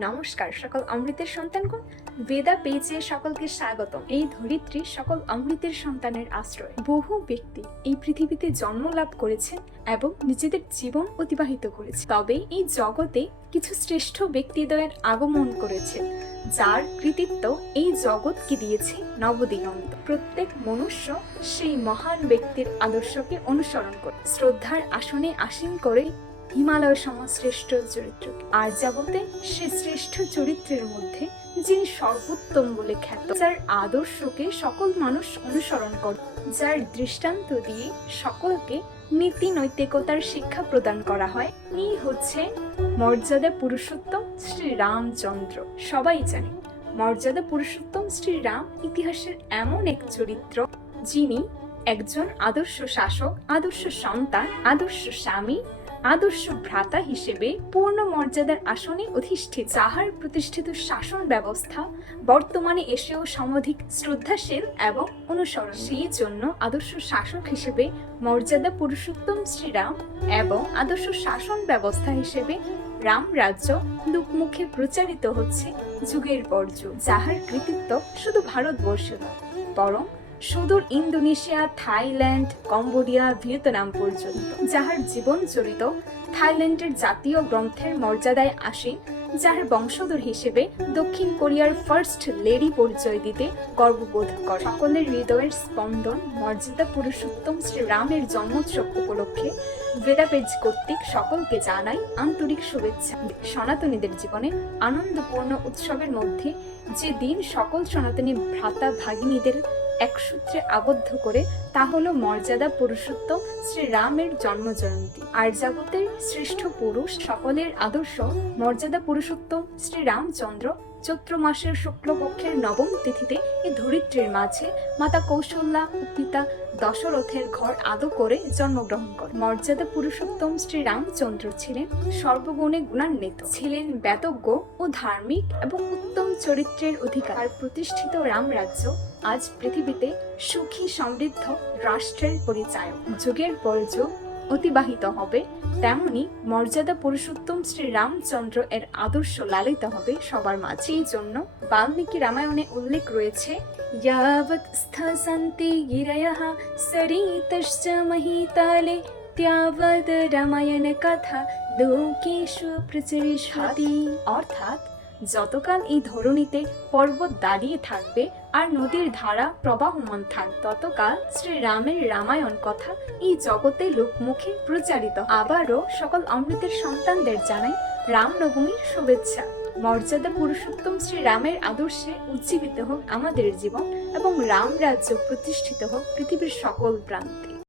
নমস্কার, সকল অমৃতের সন্তানগণ বেদা পেজে সকলকে স্বাগতম। এই ধরিত্রী সকল অমৃতের সন্তানের আশ্রয়। বহু ব্যক্তি এই পৃথিবীতে জন্ম লাভ করেছেন এবং নিজেদের জীবন অতিবাহিত করেছে তবে এই জগতে কিছু শ্রেষ্ঠ ব্যক্তিদ্বয়ের আগমন করেছেন, যার কৃতিত্ব এই জগৎকে দিয়েছে নবদিগন্ত। প্রত্যেক মনুষ্য সেই মহান ব্যক্তির আদর্শকে অনুসরণ করে। শ্রদ্ধার আসনে আসীন করে হিমালয় সমাজ শ্রেষ্ঠ চরিত্রকে আর জগতে সে শ্রেষ্ঠ চরিত্রের মধ্যে, যিনি সর্বোত্তম বলে খ্যাত, যার আদর্শকে সকল মানুষ অনুসরণ করে, যার দৃষ্টান্ত দিয়ে সকলকে নীতি নৈতিকতার শিক্ষা প্রদান করা হয় এই হচ্ছে মর্যাদা পুরুষোত্তম শ্রী রামচন্দ্র। সবাই জানে, মর্যাদা পুরুষোত্তম শ্রী রাম ইতিহাসের এমন এক চরিত্র, যিনি একজন আদর্শ শাসক, আদর্শ সন্তান, আদর্শ স্বামী আদর্শ ভ্রাতা হিসেবে পূর্ণ মর্যাদার আসনে অধিষ্ঠিত। যাহার প্রতিষ্ঠিত শাসন ব্যবস্থা বর্তমানে এসেও সমধিক শ্রদ্ধাশীল এবং অনুসরণ। সেই জন্য আদর্শ শাসক হিসেবে মর্যাদা পুরুষোত্তম শ্রীরাম এবং আদর্শ শাসন ব্যবস্থা হিসেবে রাম রাজ্য লোকমুখে প্রচারিত হচ্ছে যুগের পর যুগ যাহার কৃতিত্ব শুধু ভারতবর্ষ নয়, বরং সুদূর ইন্দোনেশিয়া, থাইল্যান্ড, কম্বোডিয়া, ভিয়েতনাম পর্যন্ত, যাহার জীবন চরিত থাইল্যান্ডের জাতীয় গ্রন্থের মর্যাদায় আসীন যাহার বংশধর হিসেবে দক্ষিণ কোরিয়ার ফার্স্ট লেডি পরিচয় দিতে গর্ববোধ করে। সকলের হৃদয়ের স্পন্দন মর্যাদা পুরুষোত্তম শ্রী রামের জন্মোৎসব উপলক্ষে বেদাপেজ কর্তৃক সকলকে জানাই আন্তরিক শুভেচ্ছা। সনাতনীদের জীবনে আনন্দপূর্ণ উৎসবের মধ্যে যে দিন সকল সনাতনী ভ্রাতা ভাগিনীদের এক সূত্রে আবদ্ধ করে, তা হল মর্যাদা পুরুষোত্তম শ্রী রামের জন্ম জয়ন্তী আর জগতের শ্রেষ্ঠ পুরুষ সকলের আদর্শ মর্যাদা পুরুষোত্তম শ্রী রামচন্দ্র চৈত্র মাসের শুক্লপক্ষের নবম তিথিতে এই ধরিত্রীর মাঝে মাতা কৌশল্যা ও পিতা দশরথের ঘর আদো করে জন্মগ্রহণ করে মর্যাদা পুরুষোত্তম শ্রী রামচন্দ্র ছিলেন সর্বগুণে গুণান্বিত। ছিলেন ব্যাতজ্ঞ ও ধার্মিক এবং উত্তম চরিত্রের অধিকার। প্রতিষ্ঠিত রামরাজ্য আজ পৃথিবীতে সুখী সমৃদ্ধ রাষ্ট্রের পরিচায়ক। যুগের পর যুগ অতিবাহিত হবে তেমনি মর্যাদা পুরুষোত্তম শ্রী রামচন্দ্র এর আদর্শ লালিত হবে সবার মাঝে এই জন্য বাল্মীকি রামায়ণে উল্লেখ রয়েছে यावत् स्थसन्ति गिरयः सरितश्च महीतले त्यावद् রামায়ণ কথা লোকেষু প্রচরিষ্যতি অর্থাৎ যতকাল এই ধরণীতে পর্বত দাঁড়িয়ে থাকবে আর নদীর ধারা প্রবাহমান থাকবে ততকাল শ্রী রামের রামায়ণ কথা এই জগতে লোকমুখে প্রচারিত। আবারও সকল অমৃতের সন্তানদের জানাই রামনবমীর শুভেচ্ছা। মর্যাদা পুরুষোত্তম শ্রী রামের আদর্শে উজ্জীবিত হোক আমাদের জীবন এবং রাম রাজ্য প্রতিষ্ঠিত হোক পৃথিবীর সকল প্রান্তে।